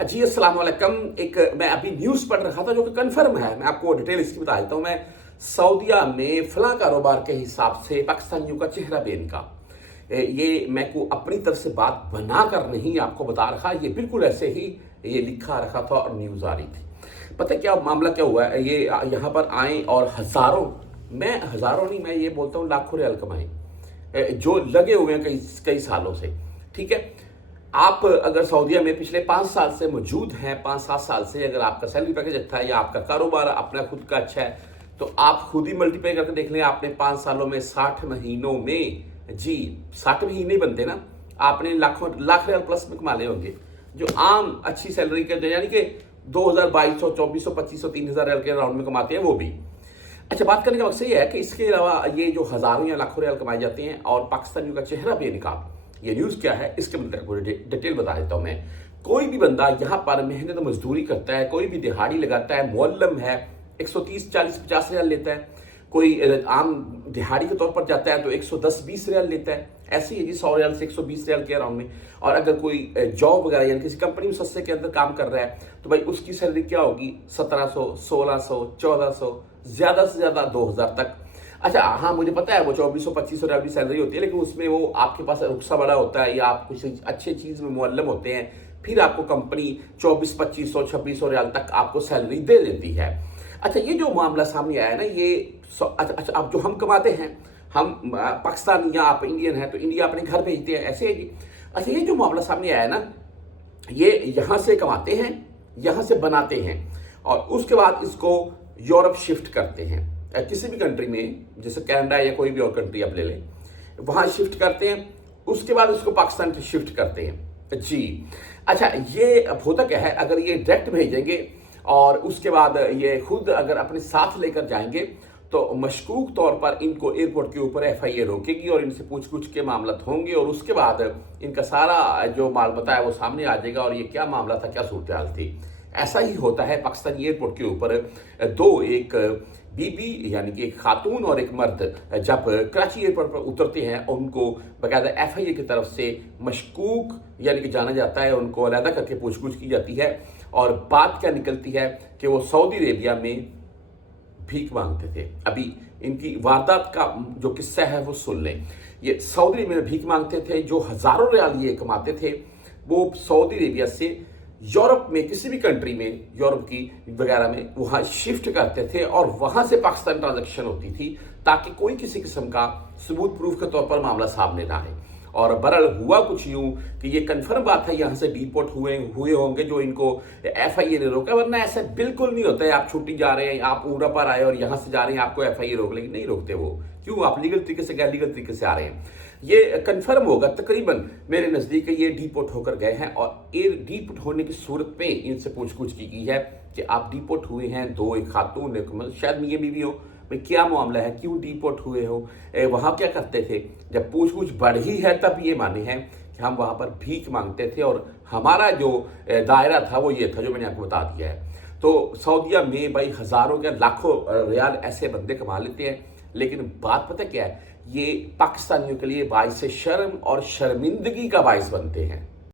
जी अस्सलाम वालेकुम। एक मैं अभी न्यूज़ पढ़ रहा था जो कि कन्फर्म है, मैं आपको डिटेल इसकी बता देता हूँ। मैं सऊदीया में फलां कारोबार के हिसाब से पाकिस्तानियों का चेहरा बेनका, ये मैं को अपनी तरफ से बात बनाकर नहीं आपको बता रहा, ये बिल्कुल ऐसे ही ये लिखा रखा था और न्यूज़ आ रही थी। पता है क्या मामला क्या हुआ है, ये यहाँ पर आए और हज़ारों नहीं, मैं ये बोलता हूँ लाखों रियाल कमाए जो लगे हुए हैं कई सालों से। ठीक है, आप अगर सऊदीया में पिछले 5 साल से मौजूद हैं, 5-7 साल से, अगर आपका सैलरी पैकेज अच्छा है या आपका कारोबार अपना खुद का अच्छा है, तो आप खुद ही मल्टीप्लाई करके देख लें। आपने 5 सालों में 60 महीनों में, जी 60 महीने बनते ना, आपने लाख रियाल प्लस में कमा ले होंगे, जो आम अच्छी सैलरी के यानी कि 2200, 2400, 2500, 3000 रियाल के राउंड में कमाते हैं वो भी। अच्छा, बात करने का मकसद ये है कि इसके अलावा ये जो हज़ारों या लाखों रियाल कमाए जाते हैं और पाकिस्तानियों का चेहरा बेनकाब, ये न्यूज़ क्या है इसके मतलब पूरी डिटेल बता देता हूँ मैं। कोई भी बंदा यहाँ पर मेहनत मजदूरी करता है, कोई भी दिहाड़ी लगाता है, मुअल्लम है, 130, 40, 50 रियाल लेता है। कोई आम दिहाड़ी के तौर पर जाता है तो 110-20 रियाल लेता है। ऐसे ही जी 100 रियाल से 120 रियाल के अराउंड में। और अगर कोई जॉब वगैरह यानी किसी कंपनी में सस्ते के अंदर काम कर रहा है तो भाई उसकी सैलरी क्या होगी, 1700, 1600, 1400, ज़्यादा से ज़्यादा 2000 तक। अच्छा हाँ, मुझे पता है वो 2400-2500 रियाल की सैलरी होती है, लेकिन उसमें वो आपके पास रुखसा बड़ा होता है या आप कुछ अच्छे चीज़ में मुअल्लम होते हैं, फिर आपको कंपनी 2400-2500, 2600 रियाल तक आपको सैलरी दे देती है। अच्छा, ये जो मामला सामने आया ना, ये अच्छा अब जो हम कमाते हैं, हम पाकिस्तान या आप इंडियन हैं तो इंडिया अपने घर भेजते हैं, ऐसे है जी। अच्छा, ये जो मामला सामने आया ना, ये यहाँ से कमाते हैं, यहाँ से बनाते हैं और उसके बाद इसको यूरोप शिफ्ट करते हैं। किसी भी कंट्री में, जैसे कनाडा या कोई भी और कंट्री आप ले लें, वहाँ शिफ्ट करते हैं, उसके बाद इसको पाकिस्तान से शिफ्ट करते हैं जी। अच्छा, ये होता क्या है, अगर ये डायरेक्ट भेजेंगे और उसके बाद ये खुद अगर अपने साथ लेकर जाएंगे तो मशकूक तौर पर इनको एयरपोर्ट के ऊपर FIA रोकेगी और इनसे पूछ के मामला होंगे और उसके बाद इनका सारा जो माल बताया वो सामने आ जाएगा और ये क्या मामला था, क्या सूरत हाल थी। ऐसा ही होता है पाकिस्तानी एयरपोर्ट के ऊपर। एक बीबी यानी कि एक खातून और एक मर्द जब कराची एयरपोर्ट पर उतरते हैं और उनको बाकायदा FIA की तरफ से मशकूक यानी कि जाना जाता है, उनको अलहदा करके पूछ की जाती है और बात क्या निकलती है कि वो सऊदी अरेबिया में भीख मांगते थे। अभी इनकी वारदात का जो किस्सा है वो सुन लें। ये सऊदी अरेबिया में भीख मांगते थे, जो हज़ारों रियाल ये कमाते थे वो सऊदी अरेबिया से यूरोप में किसी भी कंट्री में, यूरोप की वगैरह में वहाँ शिफ्ट करते थे और वहाँ से पाकिस्तान ट्रांजैक्शन होती थी ताकि कोई किसी किस्म का सबूत प्रूफ के तौर पर मामला सामने ना आए। और बहरहाल हुआ कुछ यूँ कि ये कन्फर्म बात है, यहाँ से डिपोर्ट हुए होंगे जो इनको FIA ने रोका, वरना ऐसा बिल्कुल नहीं होता है आप छुट्टी जा रहे हैं, आप उम्रा पर आए और यहाँ से जा रहे हैं आपको FIA रोक लेगी, नहीं रोकते वो। क्यों? आप लीगल तरीके से गैर लीगल तरीके से आ रहे हैं। ये कन्फर्म होगा तकरीबन मेरे नज़दीक ये डिपोर्ट होकर गए हैं और ये डिपोर्ट होने की सूरत में इनसे पूछ की गई है कि आप डिपोर्ट हुए हैं, एक खातून, एक शायद मियाँ बीवी हो, भाई क्या मामला है, क्यों डिपोर्ट हुए हो, वहाँ क्या करते थे। जब पूछ बढ़ी है तब ये माने हैं कि हम वहाँ पर भीख मांगते थे और हमारा जो दायरा था वो ये था जो मैंने आपको बता दिया है। तो सऊदीया में भाई हज़ारों या लाखों रियाल ऐसे बंदे कमा लेते हैं, लेकिन बात पता क्या है, ये पाकिस्तानियों के लिए बाइस शर्म और शर्मिंदगी का बाइस बनते हैं।